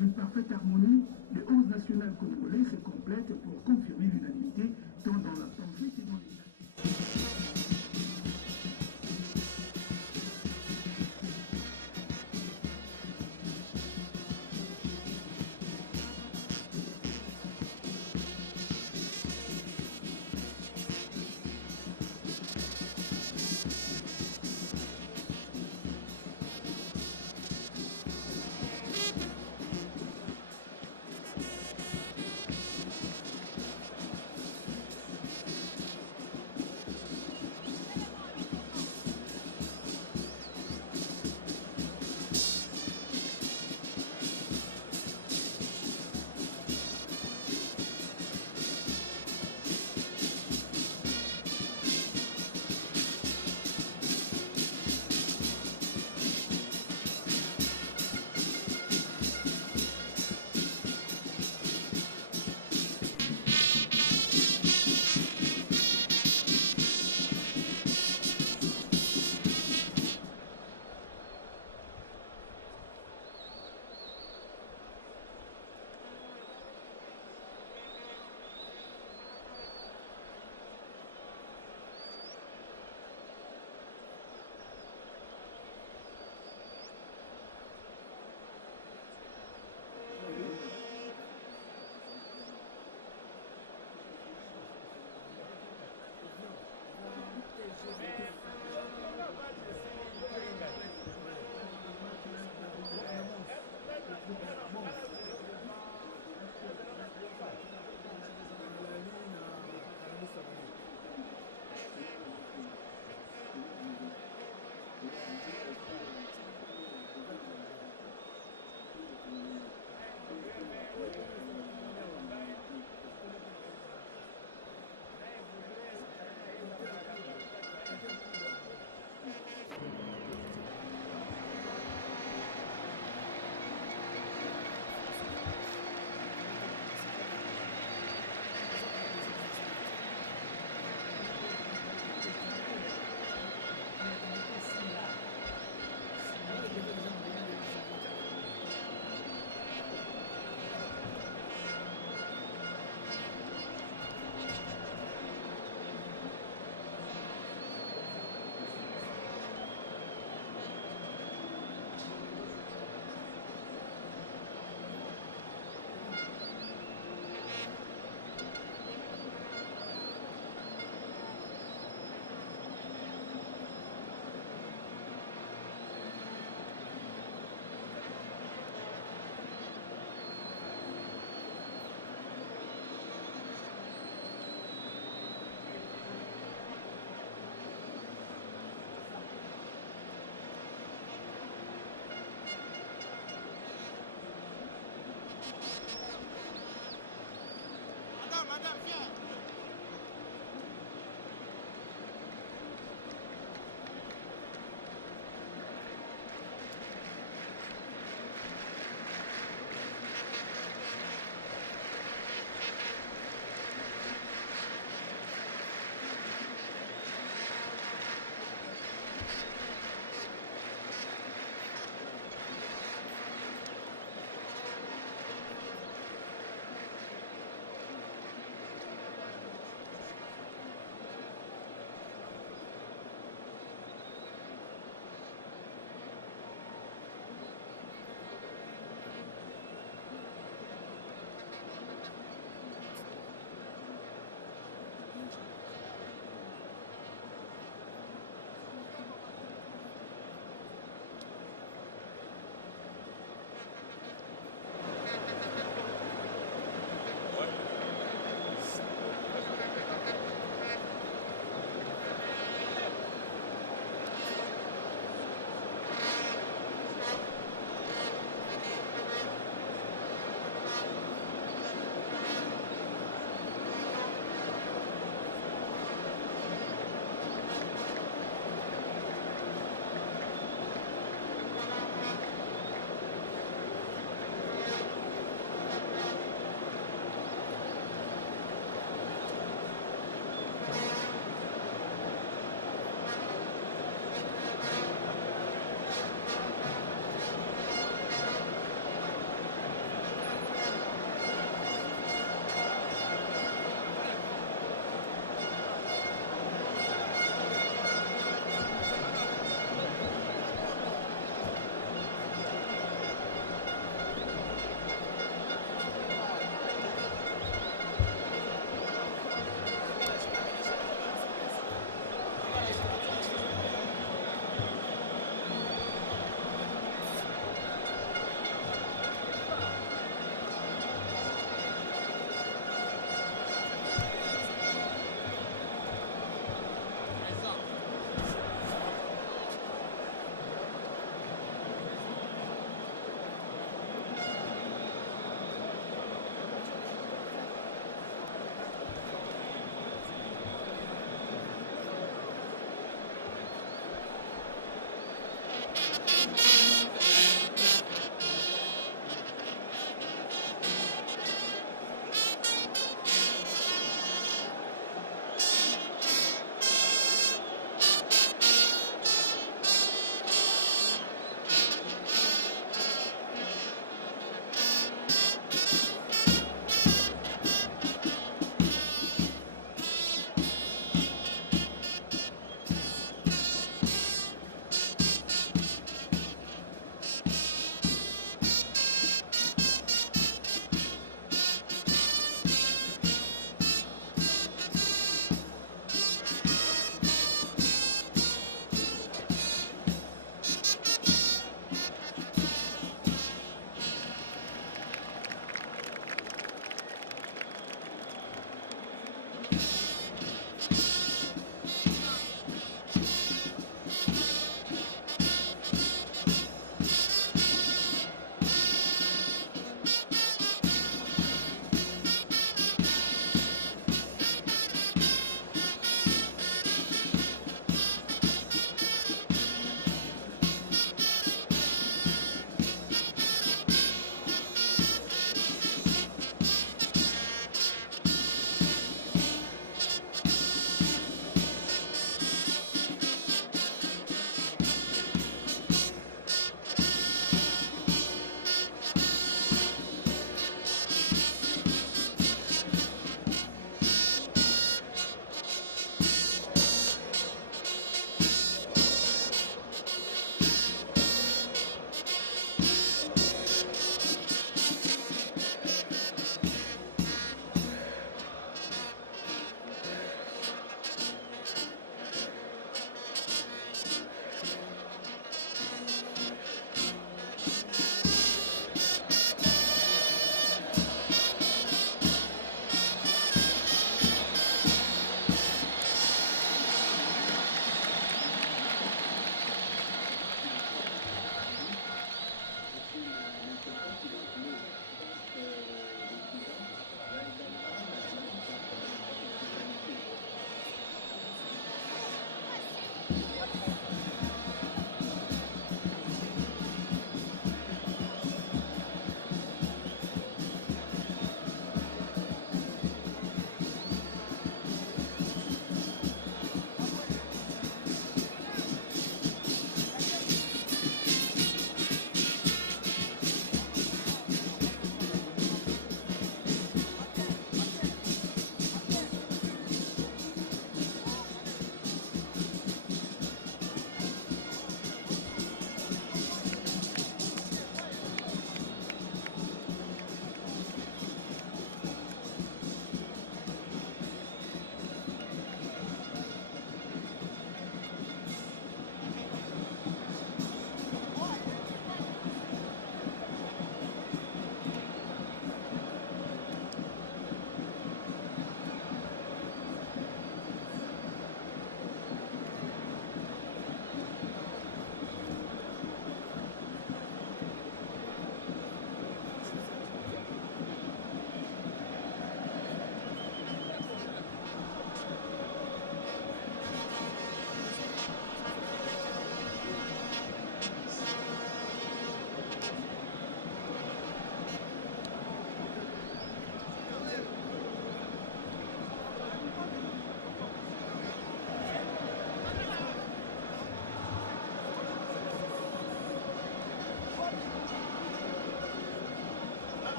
une parfaite harmonie, le 11 national congolais se complète pour confirmer l'unanimité tant dans la pensée que dans les actes.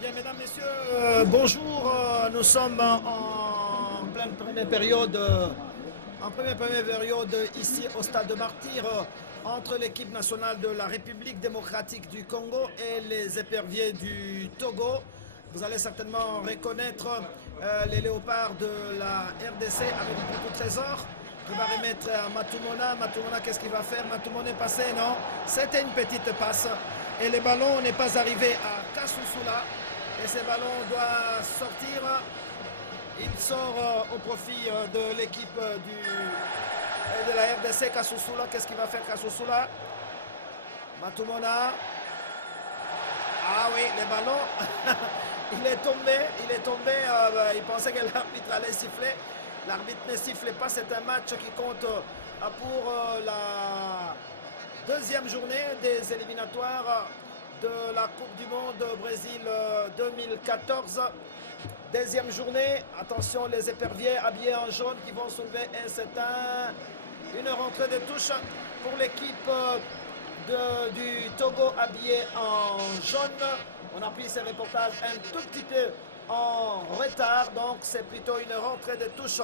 Bien, mesdames, messieurs, bonjour. Nous sommes en pleine première période, première période ici au stade de Martyr entre l'équipe nationale de la République démocratique du Congo et les éperviers du Togo. Vous allez certainement reconnaître les léopards de la RDC avec beaucoup de trésors qui va remettre à Matumona. Matumona, qu'est-ce qu'il va faire? Matumona est passé, non? C'était une petite passe et le ballon n'est pas arrivé à Kasusula. Et ce ballon doit sortir. Il sort au profit de l'équipe de la RDC. Kasusula, qu'est-ce qu'il va faire Kasusula? Matumona. Ah oui, le ballon. il est tombé. Il pensait que l'arbitre allait siffler. L'arbitre ne siffle pas. C'est un match qui compte pour la deuxième journée des éliminatoires de la Coupe du Monde Brésil 2014. Deuxième journée, attention les éperviers habillés en jaune qui vont soulever et c'est une rentrée de touche pour l'équipe du Togo habillée en jaune. On a pris ces reportages un tout petit peu en retard, donc c'est plutôt une rentrée de touche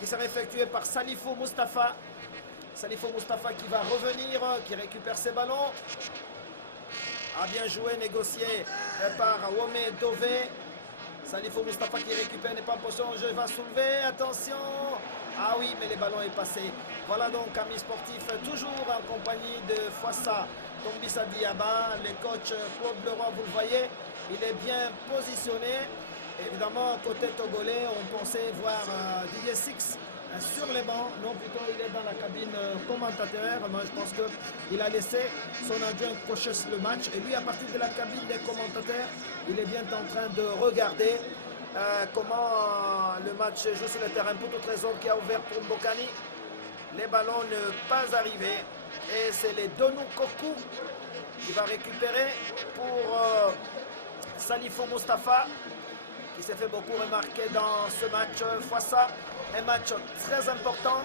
qui sera effectuée par Salifou Mustafa. Salifou Mustafa qui va revenir, qui récupère ses ballons. A bien joué, négocié par Wome Dové. Salifou Mustafa qui récupère, n'est pas en position, je va soulever, attention. Ah oui, mais le ballon est passé. Voilà donc amis sportifs, toujours en compagnie de Fouassa Tombissa Diaba, le coach Claude Leroy, vous le voyez, il est bien positionné. Évidemment, côté togolais, on pensait voir Didier Six sur les bancs, non plutôt il est dans la cabine commentateur. Moi je pense qu'il a laissé son adjoint coacher le match et lui à partir de la cabine des commentateurs il est bien en train de regarder comment le match se joue sur le terrain. Pour tout trésor qui a ouvert pour Mbokani, les ballons ne pas arrivés et c'est les Donou Koku qui va récupérer pour Salifou Mustafa qui s'est fait beaucoup remarquer dans ce match fois ça. Un match très important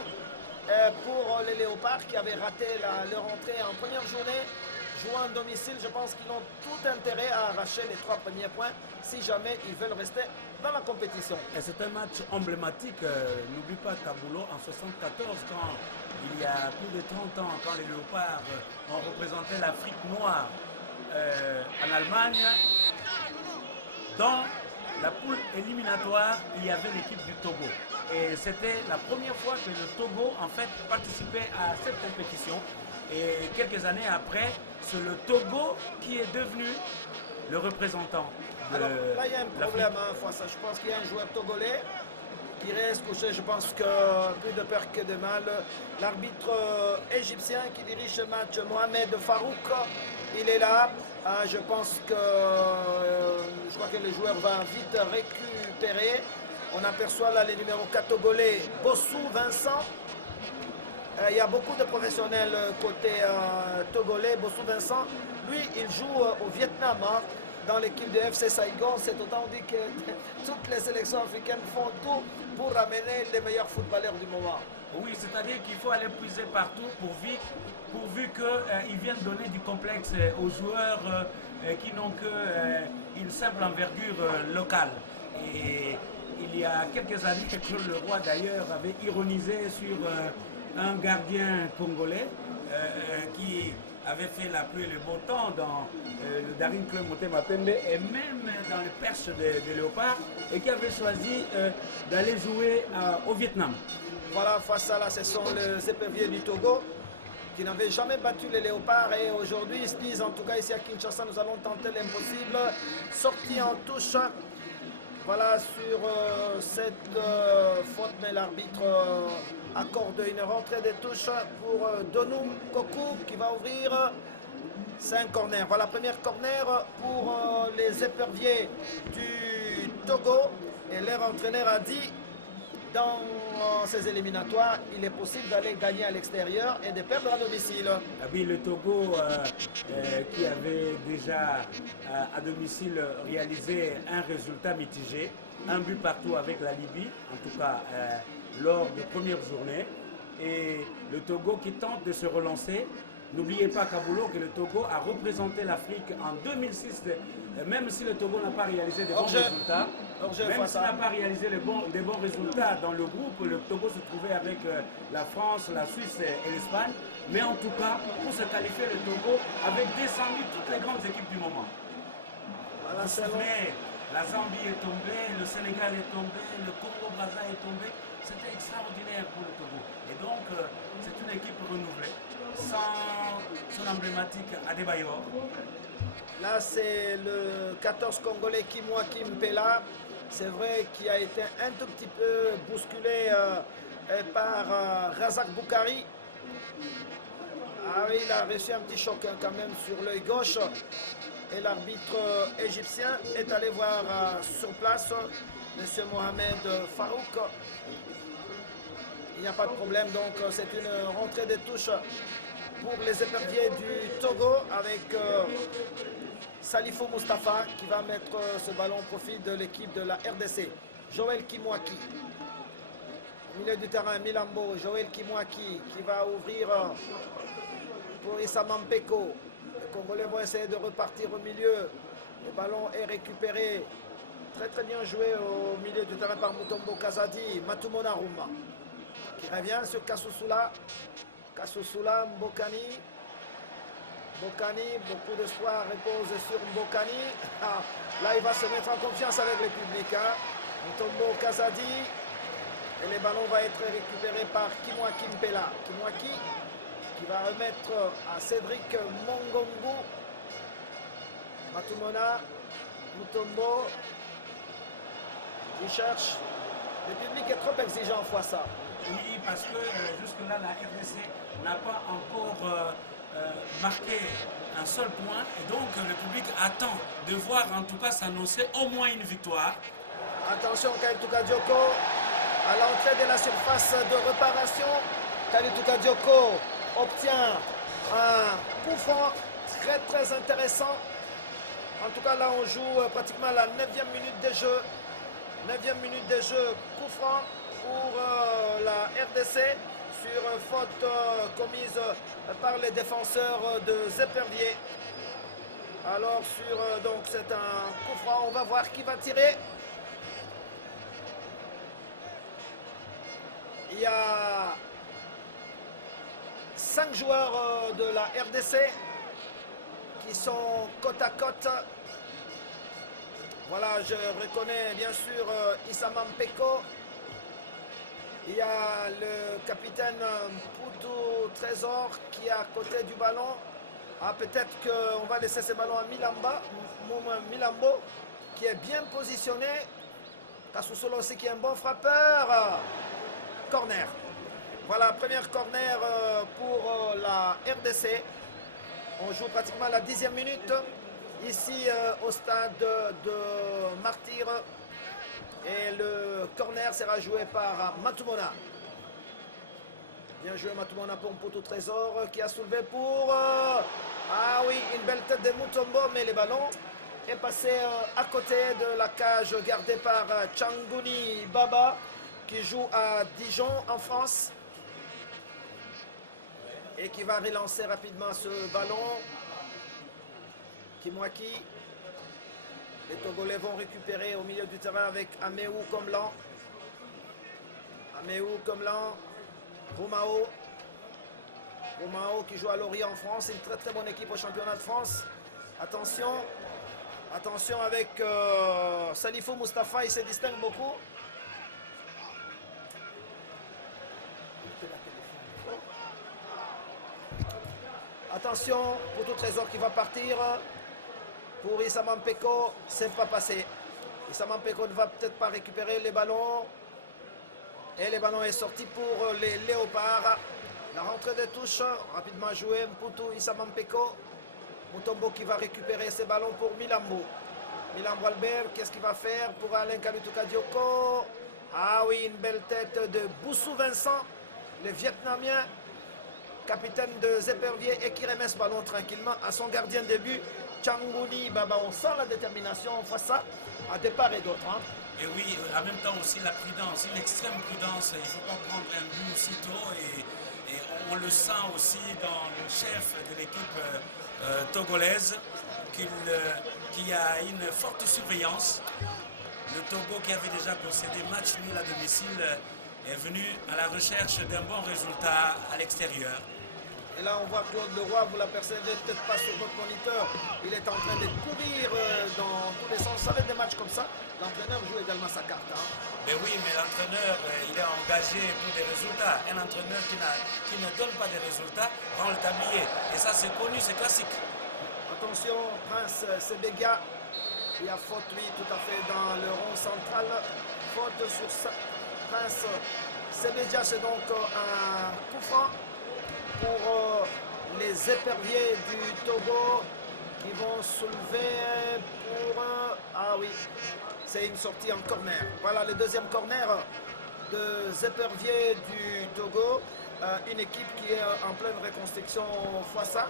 pour les Léopards qui avaient raté leur entrée en première journée. Jouant à domicile, je pense qu'ils ont tout intérêt à arracher les 3 premiers points si jamais ils veulent rester dans la compétition. Et c'est un match emblématique. N'oublie pas Kaboulot en 1974, quand il y a plus de 30 ans, quand les Léopards ont représenté l'Afrique noire en Allemagne. Dans la poule éliminatoire, il y avait l'équipe du Togo. Et c'était la première fois que le Togo, en fait, participait à cette compétition. Et quelques années après, c'est le Togo qui est devenu le représentant de Alors là, il y a un problème, hein, Fouassa. Je pense qu'il y a un joueur togolais qui reste couché. Je pense que plus de peur que de mal. L'arbitre égyptien qui dirige ce match, Mohamed Farouk, il est là. Je pense que je crois que le joueur va vite récupérer. On aperçoit là les numéros 4 togolais, Bossou Vincent. Il y a beaucoup de professionnels côté togolais. Bossou Vincent, lui, il joue au Vietnam, hein, dans l'équipe de FC Saigon. C'est autant dit que toutes les sélections africaines font tout pour ramener les meilleurs footballeurs du moment. Oui, c'est-à-dire qu'il faut aller puiser partout pourvu qu'ils viennent donner du complexe aux joueurs qui n'ont qu'une simple envergure locale. Et il y a quelques années, Claude Leroy d'ailleurs avait ironisé sur un gardien congolais qui avait fait la pluie et le beau temps dans le Daring Club Motema Pembe et même dans les perches des Léopards et qui avait choisi d'aller jouer au Vietnam. Voilà, face à là, ce sont les éperviers du Togo qui n'avaient jamais battu les Léopards et aujourd'hui ils se disent, en tout cas ici à Kinshasa, nous allons tenter l'impossible. Sortie en touche. Voilà, sur cette faute, mais l'arbitre accorde une rentrée de touche pour Donou Koku qui va ouvrir 5 corners. Voilà, première corner pour les éperviers du Togo. Et leur entraîneur a dit dans ces éliminatoires, il est possible d'aller gagner à l'extérieur et de perdre à domicile. Ah oui, le Togo qui avait déjà à domicile réalisé un résultat mitigé, un but partout avec la Libye, en tout cas lors de première journée. Et le Togo qui tente de se relancer. N'oubliez pas, Kaboulou, que le Togo a représenté l'Afrique en 2006, même si le Togo n'a pas réalisé de bons résultats. Même s'il n'a pas réalisé des bons résultats dans le groupe, le Togo se trouvait avec la France, la Suisse et l'Espagne. Mais en tout cas, pour se qualifier, le Togo avait descendu toutes les grandes équipes du moment. Voilà, Vous vous souvenez, la Zambie est tombée, le Sénégal est tombé, le Congo-Brazza est tombé. C'était extraordinaire pour le Togo. Et donc, c'est une équipe renouvelée, sans son emblématique Adebayor. Là, c'est le 14 Congolais Kimwaki Mpela. C'est vrai qu'il a été un tout petit peu bousculé par Razak Boukari. Ah oui, il a reçu un petit choc quand même sur l'œil gauche. Et l'arbitre égyptien est allé voir sur place M. Mohamed Farouk. Il n'y a pas de problème, donc c'est une rentrée de touche pour les éperviers du Togo avec Salifou Mustafa qui va mettre ce ballon au profit de l'équipe de la RDC. Joël Kimwaki. Au milieu du terrain, Milambo, Joël Kimwaki qui va ouvrir pour Issa Mampeko. Les Congolais vont essayer de repartir au milieu. Le ballon est récupéré. Très bien joué au milieu du terrain par Mutombo Kazadi. Matumona Rouma qui revient sur Kassoussoula. Kassoussoula, Mbokani. Mbokani, beaucoup d'espoir repose sur Mbokani. Ah, là, il va se mettre en confiance avec le public. Hein. Mutombo Kazadi. Et le ballon va être récupéré par Kimwaki Mpela. Kimwaki qui va remettre à Cédric Mongongu. Matumona, Mutombo qui cherche. Le public est trop exigeant fois ça. Oui, parce que jusque-là, la RDC n'a pas encore marqué un seul point. Et donc, le public attend de voir en tout cas s'annoncer au moins une victoire. Attention, Kaituka Dioko à l'entrée de la surface de réparation. Kaituka Dioko obtient un coup franc très intéressant. En tout cas, là, on joue pratiquement la 9e minute de jeu. 9e minute de jeu, coup franc pour la RDC sur faute commise par les défenseurs de Zepervier. Alors donc c'est un coup franc, on va voir qui va tirer. Il y a 5 joueurs de la RDC qui sont côte à côte. Voilà, je reconnais bien sûr Issa Mampeko. Il y a le capitaine Poutou Trésor qui est à côté du ballon. Ah, peut-être qu'on va laisser ce ballon à Milambo qui est bien positionné. Kassoussoula aussi qui est un bon frappeur. Corner. Voilà, première corner pour la RDC. On joue pratiquement la 10e minute. Ici au stade de Martyr. Et le corner sera joué par Matumona. Bien joué Matumona pour Poutou Trésor qui a soulevé pour... ah oui, une belle tête de Mutombo, mais le ballon est passé à côté de la cage gardée par Changouni Baba qui joue à Dijon en France. Et qui va relancer rapidement ce ballon. Kimwaki. Les Togolais vont récupérer au milieu du terrain avec Améou Komlan. Améou Komlan. Roumao. Roumao qui joue à Lorient en France. Une très bonne équipe au championnat de France. Attention. Attention avec Salifou Mustafa. Il se distingue beaucoup. Attention, Poutou Trésor qui va partir. Pour Issa Mampeko, c'est pas passé. Issa Mampeko ne va peut-être pas récupérer les ballons. Et le ballon est sorti pour les Léopards. La rentrée des touches, rapidement joué. Poutou, Issa Mampeko. Mutombo qui va récupérer ses ballons pour Milambo. Milambo Albert, qu'est-ce qu'il va faire pour Alain Kalutuka Dioko? Ah oui, une belle tête de Boussou Vincent, le Vietnamien, capitaine de Zépervier, et qui remet ce ballon tranquillement à son gardien de but, Changouni Baba. On sent la détermination face à de part et d'autre. Hein. Et oui, en même temps aussi la prudence, une extrême prudence. Il ne faut pas prendre un but aussitôt. Et on le sent aussi dans le chef de l'équipe togolaise, qui a une forte surveillance. Le Togo, qui avait déjà procédé match nul à domicile, est venu à la recherche d'un bon résultat à l'extérieur. Et là, on voit Claude Leroy, vous l'apercevez peut-être pas sur votre moniteur. Il est en train de courir dans tous les sens. Vous savez, des matchs comme ça, l'entraîneur joue également sa carte. Hein. Mais oui, mais l'entraîneur, il est engagé pour des résultats. Un entraîneur qui ne donne pas des résultats rend le tablier. Et ça, c'est connu, c'est classique. Attention, Prince Sebega. Il y a faute, lui, tout à fait dans le rond central. Faute sur Prince Sebega, c'est donc un coup franc pour les éperviers du Togo qui vont soulever pour... ah oui, c'est une sortie en corner. Voilà le deuxième corner de éperviers du Togo. Une équipe qui est en pleine reconstruction Foissa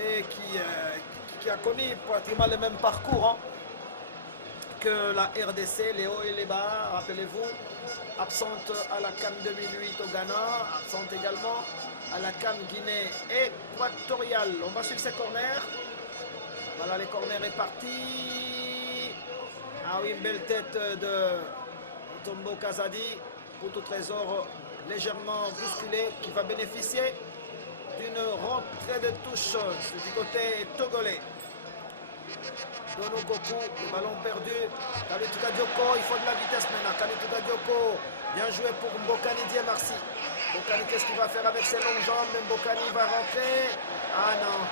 et qui a connu pratiquement le même parcours que la RDC, les hauts et les bas, rappelez-vous, absente à la CAN 2008 au Ghana, absente également à la CAN Guinée équatoriale. On va suivre ces corners. Voilà, les corners est parti. Ah oui, une belle tête de Tombo Kazadi pour tout trésor légèrement bousculé qui va bénéficier d'une rentrée de touche du côté togolais. Dono Goku, le ballon perdu. Kalituka Dioko, il faut de la vitesse maintenant. Kalituka Dioko, bien joué pour Mbokani Diemarsi. Mbokani, qu'est-ce qu'il va faire avec ses longues jambes? Mbokani va rentrer. Ah non,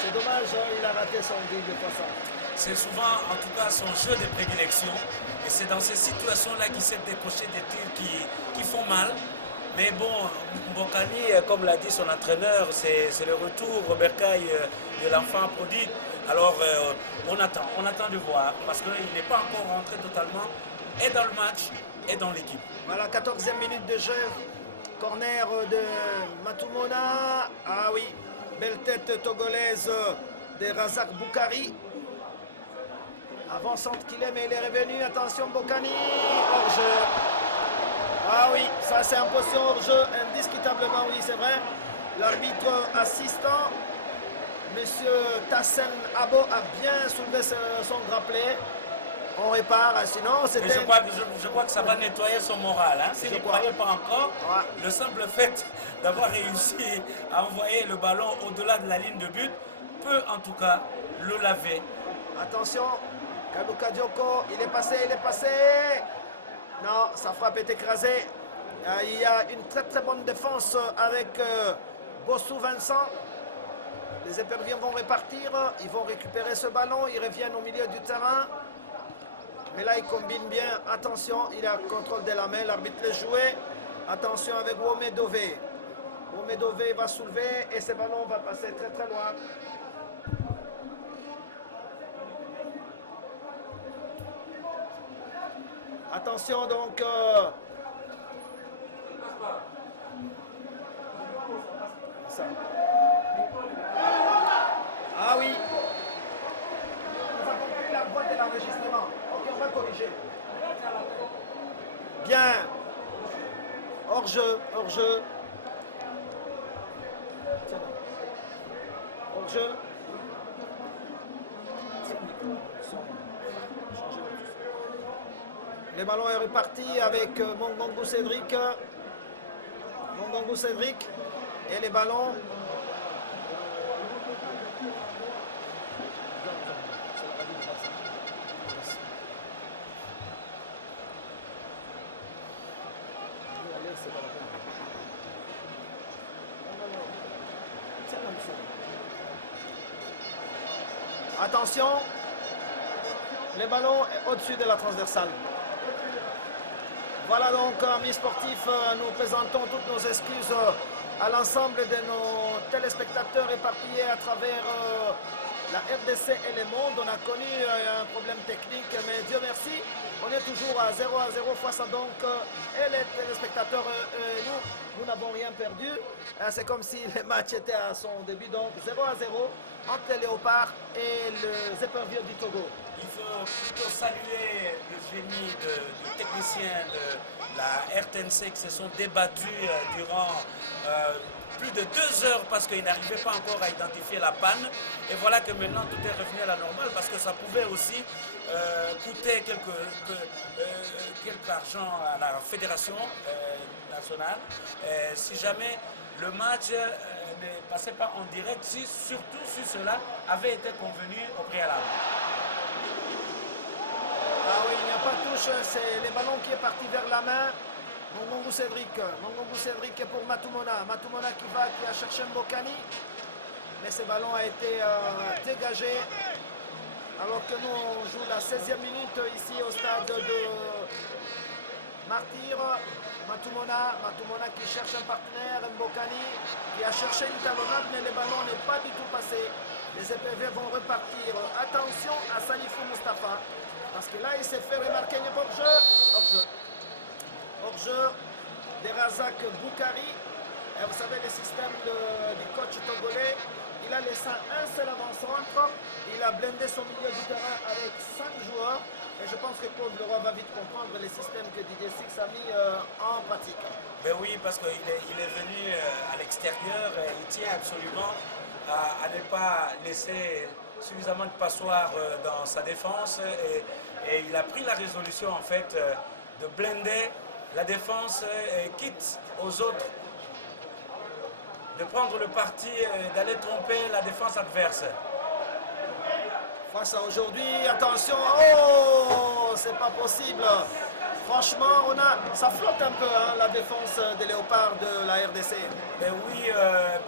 c'est dommage, il a raté son but de ça. C'est souvent, en tout cas, son jeu de prédilection. Et c'est dans ces situations-là qu'il s'est décoché des tirs qui font mal. Mais bon, Mbokani, comme l'a dit son entraîneur, c'est le retour au bercail de l'enfant prodigue. Alors, on attend de voir, parce qu'il n'est pas encore rentré totalement, et dans le match, et dans l'équipe. Voilà, 14e minute de jeu. Corner de Matumona. Ah oui, belle tête togolaise de Razak Boukari. Avançante qu'il est, mais il est revenu. Attention, Bokani. Hors-jeu. Ah oui, ça c'est un poisson hors-jeu, indiscutablement, oui, c'est vrai. L'arbitre assistant, Monsieur Tassen Abo, a bien soulevé son grapplet. On répare, sinon c'était... Je crois que ça va nettoyer son moral. Hein. S'il n'y croyait pas encore, le simple fait d'avoir réussi à envoyer le ballon au-delà de la ligne de but peut en tout cas le laver. Attention, Kaluka Dioko, il est passé. Non, sa frappe est écrasée. Il y a une très très bonne défense avec Bossou Vincent. Les éperviers vont repartir, ils vont récupérer ce ballon, ils reviennent au milieu du terrain. Mais là, ils combinent bien. Attention, il a contrôle de la main, l'arbitre l'a joué. Attention avec Wome Dové. Wome Dové va soulever et ce ballon va passer très très loin. Attention donc. Ça. Ah oui. Nous avons eu la boîte de l'enregistrement. Ok, on va corriger. Bien. Hors-jeu, hors-jeu. Hors-jeu. Le ballon est reparti avec Mongongo Cédric. Mongongo Cédric. Et les ballons. Attention, le ballon est au-dessus de la transversale. Voilà donc, amis sportifs, nous présentons toutes nos excuses à l'ensemble de nos téléspectateurs éparpillés à travers la RDC et le Monde. On a connu un problème technique, mais Dieu merci, on est toujours à 0 face à donc et les téléspectateurs, nous n'avons rien perdu. C'est comme si le match était à son début, donc 0-0 entre les Léopards et les éperviers du Togo. Il faut plutôt saluer le génie du technicien de la RTNC qui se sont débattus durant plus de 2 heures parce qu'ils n'arrivaient pas encore à identifier la panne. Et voilà que maintenant tout est revenu à la normale parce que ça pouvait aussi coûter quelque argent à la fédération nationale si jamais le match ne passait pas en direct, surtout si cela avait été convenu au préalable. Ah oui, il n'y a pas de touche, c'est le ballon qui est parti vers la main. Mongongu Cédric pour Matumona. Matumona qui a cherché Mbokani. Mais ce ballon a été dégagé. Alors que nous, on joue la 16e minute ici au stade de Martyr. Matumona qui cherche un partenaire. Mbokani qui a cherché une talonnade, mais le ballon n'est pas du tout passé. Les EPV vont repartir. Attention à Salifou Mustafa. Parce que là, il s'est fait remarquer un hors-jeu. Hors-jeu de Razak Boukari. Et vous savez, le système du coach togolais, il a laissé un seul avant-centre. Il a blindé son milieu du terrain avec 5 joueurs. Et je pense que Claude Leroy va vite comprendre les systèmes que Didier Six a mis en pratique. Ben oui, parce qu'il est venu à l'extérieur et il tient absolument à ne pas laisser suffisamment de passoires dans sa défense et il a pris la résolution en fait de blinder la défense quitte aux autres de prendre le parti d'aller tromper la défense adverse. Face à aujourd'hui, attention, oh, c'est pas possible. Franchement, ça flotte un peu hein, la défense des Léopards de la RDC. Ben oui,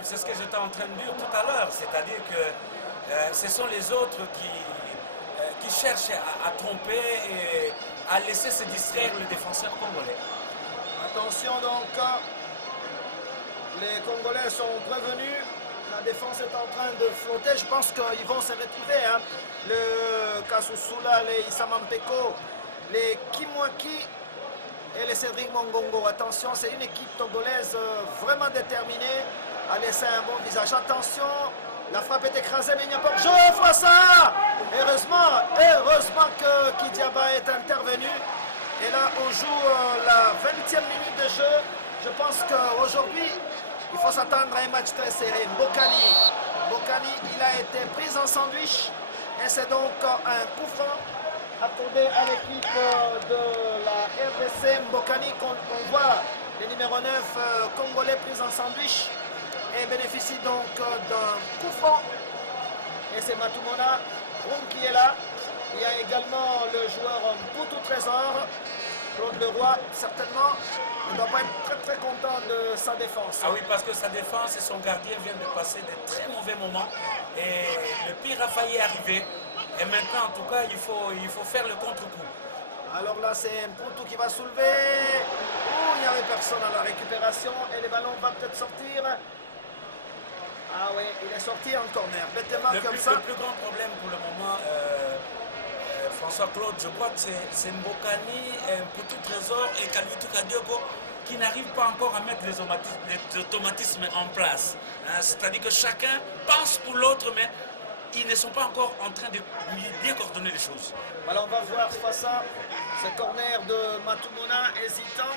c'est ce que j'étais en train de dire tout à l'heure, c'est-à-dire que ce sont les autres qui cherchent à tromper et à laisser se distraire le défenseur congolais. Attention donc, les Congolais sont prévenus, la défense est en train de flotter, je pense qu'ils vont se retrouver. Hein. Le Kasusula, les Isamampeko, les Kimwaki et les Cédric Mongongo. Attention, c'est une équipe togolaise vraiment déterminée à laisser un bon visage. Attention, la frappe est écrasée, mais il n'y a pas de jeu. Ça. Heureusement que Kidiaba est intervenu. Et là, on joue la 20e minute de jeu. Je pense qu'aujourd'hui, il faut s'attendre à un match très serré. Mbokani, il a été pris en sandwich. Et c'est donc un coup franc accordé à l'équipe de la RDC. Mbokani, on voit le numéro 9 congolais pris en sandwich. Et bénéficie donc d'un coup franc. Et c'est Matumona qui est là. Il y a également le joueur Mputu Trésor. Claude Leroy, certainement, ne doit pas être très content de sa défense. Ah oui, parce que sa défense et son gardien viennent de passer de très mauvais moments. Et le pire a failli arriver. Et maintenant, en tout cas, il faut faire le contre-coup. Alors là, c'est Mputu qui va soulever. Il n'y avait personne à la récupération. Et le ballon va peut-être sortir. Ah oui, il est sorti en corner. Bêtement comme ça. Le plus grand problème pour le moment, François-Claude, je crois que c'est Mbokani, Mputu Trésor et Kalvitu Kadioko qui n'arrivent pas encore à mettre les automatismes en place. Hein, c'est-à-dire que chacun pense pour l'autre, mais ils ne sont pas encore en train de bien coordonner les choses. Alors on va voir face à ce corner de Matumona hésitant.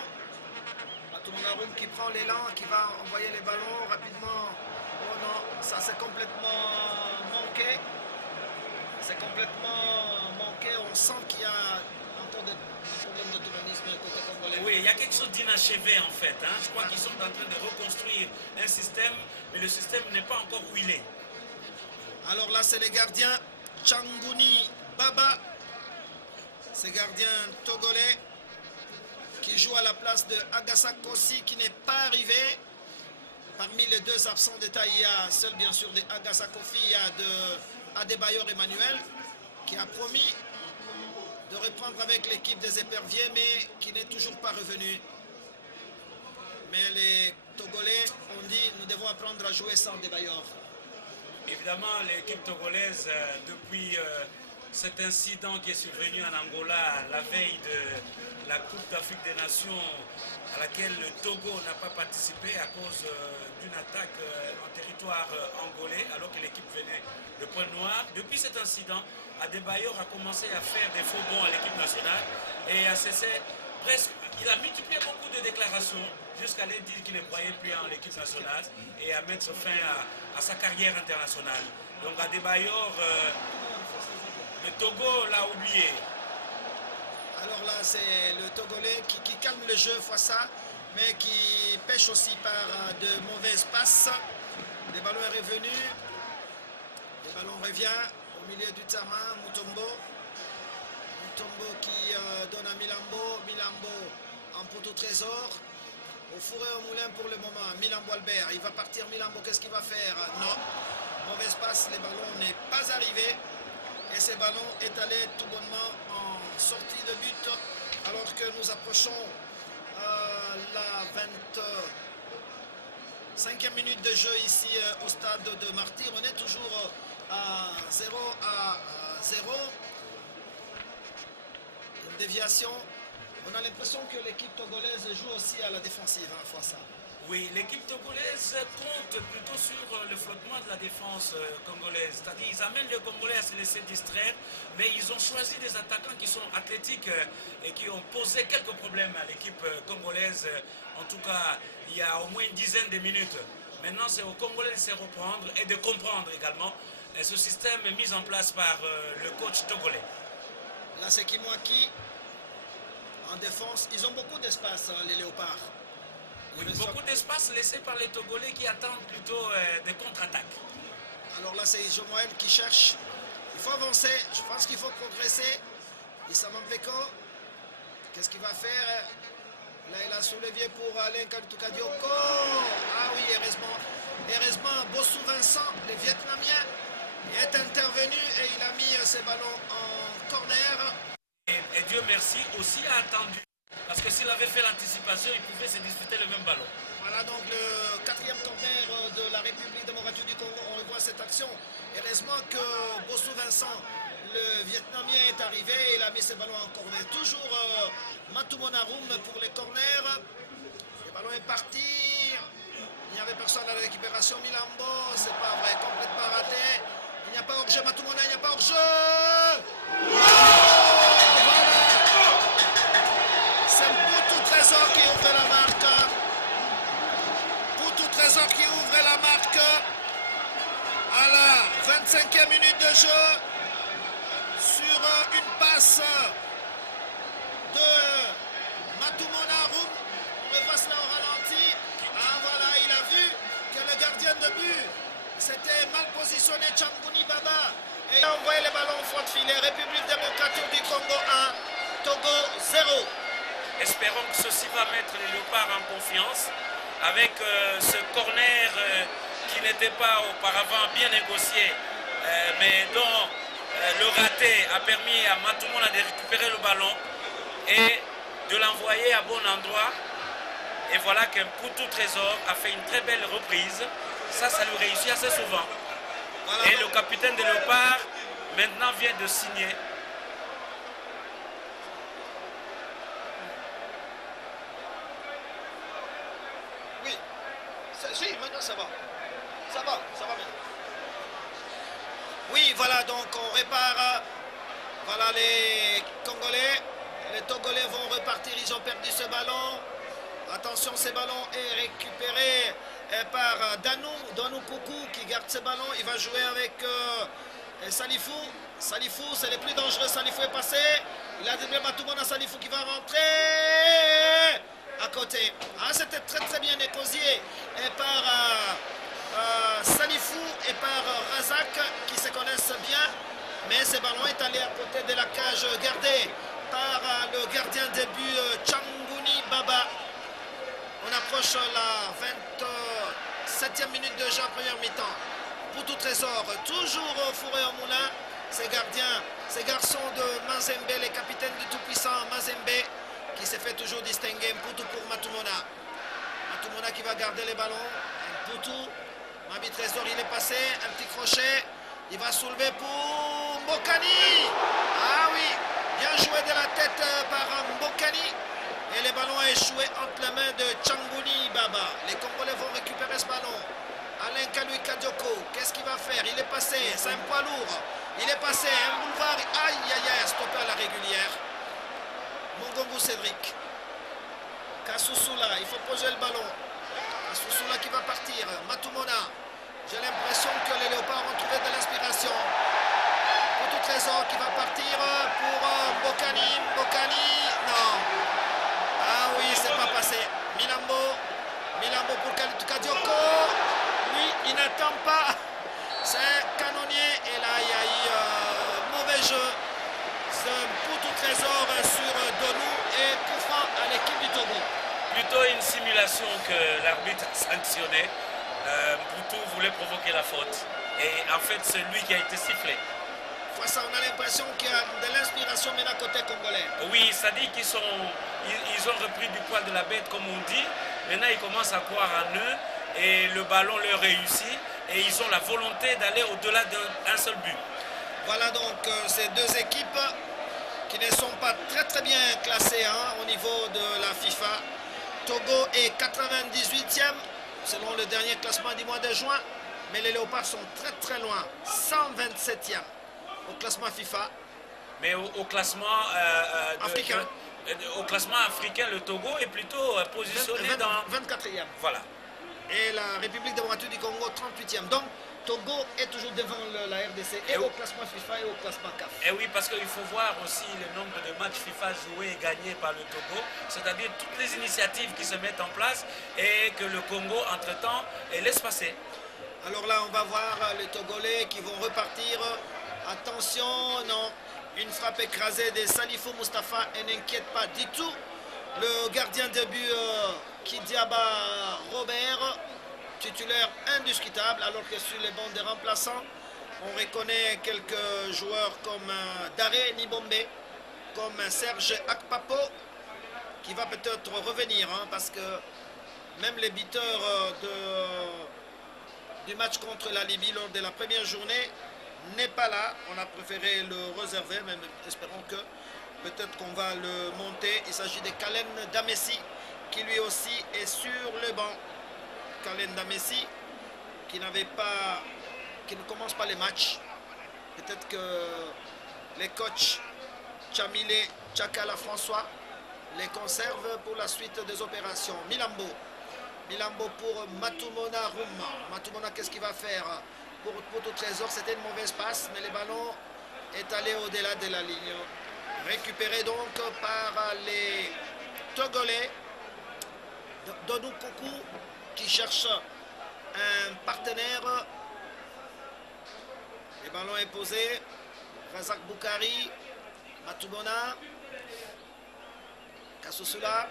Matumona Roum qui prend l'élan, qui va envoyer les ballons rapidement. Oh non, ça c'est complètement manqué. C'est complètement manqué. On sent qu'il y a encore des problèmes d'autonomisme côté congolais. Oui, il y a quelque chose d'inachevé en fait. Hein. Je crois qu'ils sont en train de reconstruire un système, mais le système n'est pas encore où il est. Alors là, c'est les gardiens Changuni Baba. Ces gardiens togolais qui jouent à la place de Agassa Kossi qui n'est pas arrivé. Parmi les deux absents d'État, il y a seul bien sûr de Agassa Kofi, il y a de Adebayor Emmanuel qui a promis de reprendre avec l'équipe des éperviers mais qui n'est toujours pas revenu. Mais les Togolais ont dit nous devons apprendre à jouer sans Adebayor. Évidemment, l'équipe togolaise, depuis cet incident qui est survenu en Angola la veille de la Coupe d'Afrique des Nations, à laquelle le Togo n'a pas participé à cause d'une attaque en territoire angolais, alors que l'équipe venait de Pointe Noire. Depuis cet incident, Adebayor a commencé à faire des faux bons à l'équipe nationale et à cesser presque. Il a multiplié beaucoup de déclarations jusqu'à aller dire qu'il ne croyait plus en l'équipe nationale et à mettre fin à sa carrière internationale. Donc Adebayor, le Togo l'a oublié. Alors là, c'est le Togolais qui calme le jeu fois ça, mais qui pêche aussi par de mauvaises passes. Le ballon est revenu. Le ballon revient au milieu du terrain. Mutombo. Mutombo qui donne à Milambo. Milambo en poteau trésor. Au four et au moulin pour le moment. Milambo Albert. Il va partir Milambo. Qu'est-ce qu'il va faire? Non. Mauvaise passe. Le ballon n'est pas arrivé. Et ce ballon est allé tout bonnement en sortie de but. Alors que nous approchons la 25e minute de jeu ici au stade de Martyr. On est toujours à 0-0. Une déviation. On a l'impression que l'équipe togolaise joue aussi à la défensive, hein, fois ça. Oui, l'équipe togolaise compte plutôt sur le flottement de la défense congolaise. C'est-à-dire qu'ils amènent le Congolais à se laisser distraire, mais ils ont choisi des attaquants qui sont athlétiques et qui ont posé quelques problèmes à l'équipe congolaise. En tout cas, il y a au moins une dizaine de minutes. Maintenant, c'est aux Congolais de se reprendre et de comprendre également ce système mis en place par le coach togolais. Là, c'est Kimwaki en défense. Ils ont beaucoup d'espace, les Léopards. Oui, beaucoup d'espace laissé par les Togolais qui attendent plutôt des contre-attaques. Alors là, c'est Jomoël qui cherche. Il faut avancer. Je pense qu'il faut progresser. Issa Mampeko, qu'est-ce qu'il va faire? Là, il a soulevé pour Alain Kaltukadioko. Ah oui, heureusement, Bossou Vincent, le Vietnamien, est intervenu et il a mis ses ballons en corner. Et Dieu merci aussi a attendu. Parce que s'il avait fait l'anticipation, il pouvait se disputer le même ballon. Voilà donc le 4e corner de la République démocratique du Congo. On revoit cette action. Heureusement que Bossou Vincent, le Vietnamien, est arrivé. Il a mis ses ballons en corner. Toujours Matumonarum pour les corners. Le ballon est parti. Il n'y avait personne à la récupération. Milambo, c'est pas vrai. Complètement raté. Il n'y a pas hors-jeu. Matumona, il n'y a pas hors-jeu. C'est Poutou Trésor qui ouvre la marque. Poutou Trésor qui ouvre la marque à la 25e minute de jeu sur une passe de Matumona Roum. On revoit cela au ralenti. Ah voilà, il a vu que le gardien de but s'était mal positionné, Chambuni Baba. Et il a envoyé le ballon au fond de filet. République démocratique du Congo 1, Togo 0. Espérons que ceci va mettre les Léopards en confiance avec ce corner qui n'était pas auparavant bien négocié, mais dont le raté a permis à Matumona de récupérer le ballon et de l'envoyer à bon endroit. Et voilà qu'un Poutou Trésor a fait une très belle reprise. Ça lui réussit assez souvent. Voilà. Et le capitaine de Léopard maintenant vient de signer. Si, maintenant ça va. Ça va bien. Oui, voilà, donc on répare. Voilà les Congolais. Les Togolais vont repartir, ils ont perdu ce ballon. Attention, ce ballon est récupéré par Danou Koukou qui garde ce ballon. Il va jouer avec Salifou. Salifou, c'est le plus dangereux. Salifou est passé. Il a déblé Matumona. Salifou qui va rentrer à côté. Ah, c'était très bien négocié par Salifou et par Razak qui se connaissent bien. Mais ce ballon est allé à côté de la cage gardée par le gardien de but Chambuni Baba. On approche la 27e minute de jeu en première mi-temps. Poutou Trésor, toujours au four et au moulin. Ces gardiens, ces garçons de Mazembe, les capitaines du tout-puissant Mazembe, qui s'est fait toujours distinguer. Poutou pour Matumona. Matumona qui va garder les ballons. Poutou Mabi Trésor, il est passé, un petit crochet. Il va soulever pour Mbokani. Ah oui, bien joué de la tête par Mbokani. Et le ballon a échoué entre les mains de Changouni Baba. Les Congolais vont récupérer ce ballon. Alain Kalui Kadioko, qu'est-ce qu'il va faire? Il est passé, c'est un poids lourd. Il est passé, un boulevard. Aïe, aïe, aïe, stoppé à la régulière. Mongongo Cédric. Kassoussoula, il faut poser le ballon. Kassoussoula qui va partir. Matumona. J'ai l'impression que les Léopards ont trouvé de l'inspiration. Pour tout trésor qui va partir pour Mbokani. Mbokani, non. Ah oui, c'est pas passé. Milambo. Milambo pour Kadioko. Lui, il n'attend pas. C'est un canonnier. Et là, il y a eu mauvais jeu. Pour tout trésor sur Donou et coup franc à l'équipe du Togo. Plutôt une simulation que l'arbitre a sanctionnée. Poutou voulait provoquer la faute. Et en fait, c'est lui qui a été sifflé. Ça, on a l'impression qu'il y a de l'inspiration maintenant côté congolais. Oui, ça dit qu'ils ils ont repris du poil de la bête, comme on dit. Maintenant, ils commencent à croire en eux. Et le ballon leur réussit. Et ils ont la volonté d'aller au-delà d'un seul but. Voilà donc ces deux équipes qui ne sont pas très bien classées au niveau de la FIFA. Togo est 98e selon le dernier classement du mois de juin, mais les Léopards sont très loin, 127e au classement FIFA. Mais au classement africain. Au classement africain, le Togo est plutôt positionné dans 24e. Voilà. Et la République démocratique du Congo 38e. Donc Togo est toujours devant la RDC et au classement FIFA et au classement CAF. Et oui, parce qu'il faut voir aussi le nombre de matchs FIFA joués et gagnés par le Togo, c'est-à-dire toutes les initiatives qui se mettent en place et que le Congo, entre-temps, laisse passer. Alors là, on va voir les Togolais qui vont repartir. Attention, non, une frappe écrasée de Salifou Mustafa et n'inquiète pas du tout le gardien de but Kidiaba Robert, titulaire indiscutable, alors que sur les bancs des remplaçants, on reconnaît quelques joueurs comme Daré Nibombe, comme Serge Akpapo, qui va peut-être revenir, parce que même les buteurs du match contre la Libye lors de la première journée n'est pas là. On a préféré le réserver, mais espérons que peut-être qu'on va le monter. Il s'agit de Kalen Damessi, qui lui aussi est sur le banc. Kalen Damessi, qui ne commence pas les matchs. Peut-être que les coachs Chamile, Tchakala François les conservent pour la suite des opérations. Milambo pour Matumona Rouma. Matumona, qu'est-ce qu'il va faire? Pour tout trésor, c'était une mauvaise passe, mais le ballon est allé au-delà de la ligne. Récupéré donc par les Togolais. Donou Koukou qui cherche un partenaire. Le ballon est posé. Razak Boukari, Matumona, Kassoussoula.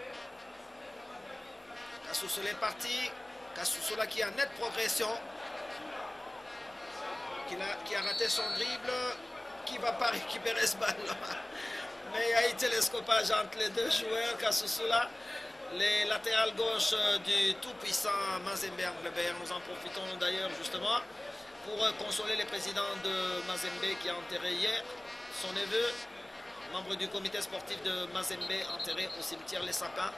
Kassoussoula est parti. Kassoussoula qui est en nette progression. Qui a raté son dribble. Qui ne va pas récupérer ce ballon. Mais il y a eu télescopage entre les deux joueurs. Kassoussoula, les latérales gauche du tout-puissant Mazembe Anglebert. Nous en profitons d'ailleurs justement pour consoler le président de Mazembe qui a enterré hier son neveu, membre du comité sportif de Mazembe, enterré au cimetière Les Sapins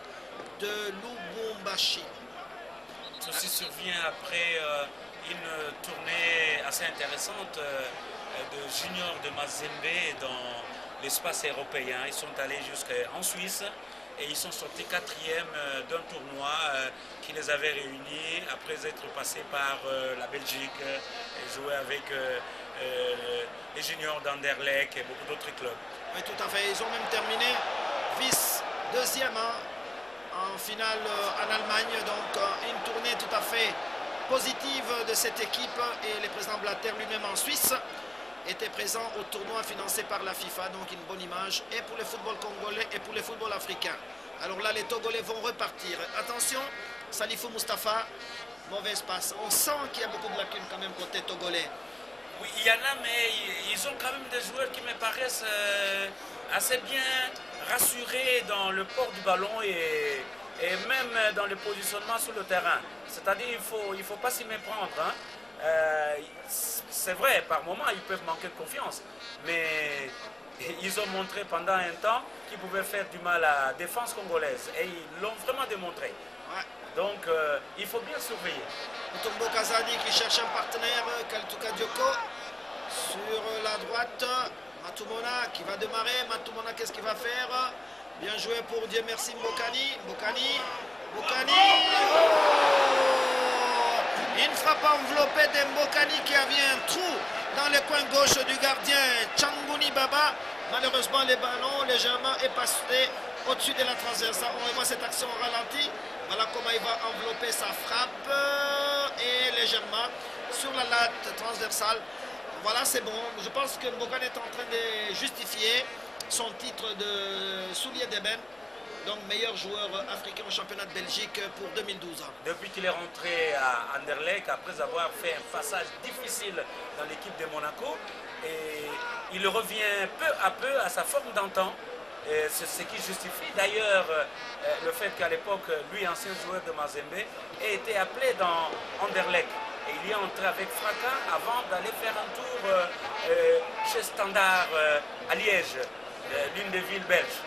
de Lubumbashi. Ceci survient après une tournée assez intéressante de juniors de Mazembe dans l'espace européen. Ils sont allés jusqu'en Suisse et ils sont sortis 4e d'un tournoi qui les avait réunis après être passés par la Belgique et joué avec les juniors d'Anderlecht et beaucoup d'autres clubs. Oui, tout à fait. Ils ont même terminé vice-deuxième en finale en Allemagne. Donc une tournée tout à fait positive de cette équipe et le président Blatter lui-même en Suisse était présent au tournoi financé par la FIFA, donc une bonne image et pour le football congolais et pour le football africain. Alors là, les Togolais vont repartir. Attention, Salifou Mustafa, mauvaise passe. On sent qu'il y a beaucoup de lacunes quand même côté Togolais. Oui, il y en a, mais ils ont quand même des joueurs qui me paraissent assez bien rassurés dans le port du ballon et et même dans le positionnement sur le terrain. C'est-à-dire il faut pas s'y méprendre. Hein. C'est vrai, par moments, ils peuvent manquer de confiance, mais ils ont montré pendant un temps qu'ils pouvaient faire du mal à la défense congolaise, et ils l'ont vraiment démontré. Ouais. Donc, il faut bien surveiller. Mutombo Kazadi qui cherche un partenaire, Kaltuka Dioko sur la droite. Matumona qui va démarrer. Matumona, qu'est-ce qu'il va faire? Bien joué pour Dieu merci Mbokani. Mbokani. Oh, une frappe enveloppée de Mbokani qui avait un trou dans le coin gauche du gardien Changouni Baba. Malheureusement, le ballon légèrement est passé au-dessus de la transversale. On voit cette action au ralenti. Voilà comment il va envelopper sa frappe et légèrement sur la latte transversale. Voilà, c'est bon. Je pense que Mbokani est en train de justifier son titre de soulier d'ébène. Donc meilleur joueur africain au championnat de Belgique pour 2012. Depuis qu'il est rentré à Anderlecht, après avoir fait un passage difficile dans l'équipe de Monaco, et il revient peu à peu à sa forme d'antan. C'est ce qui justifie d'ailleurs le fait qu'à l'époque, lui, ancien joueur de Mazembe, ait été appelé dans Anderlecht. Et il y est entré avec fracas avant d'aller faire un tour chez Standard à Liège, l'une des villes belges.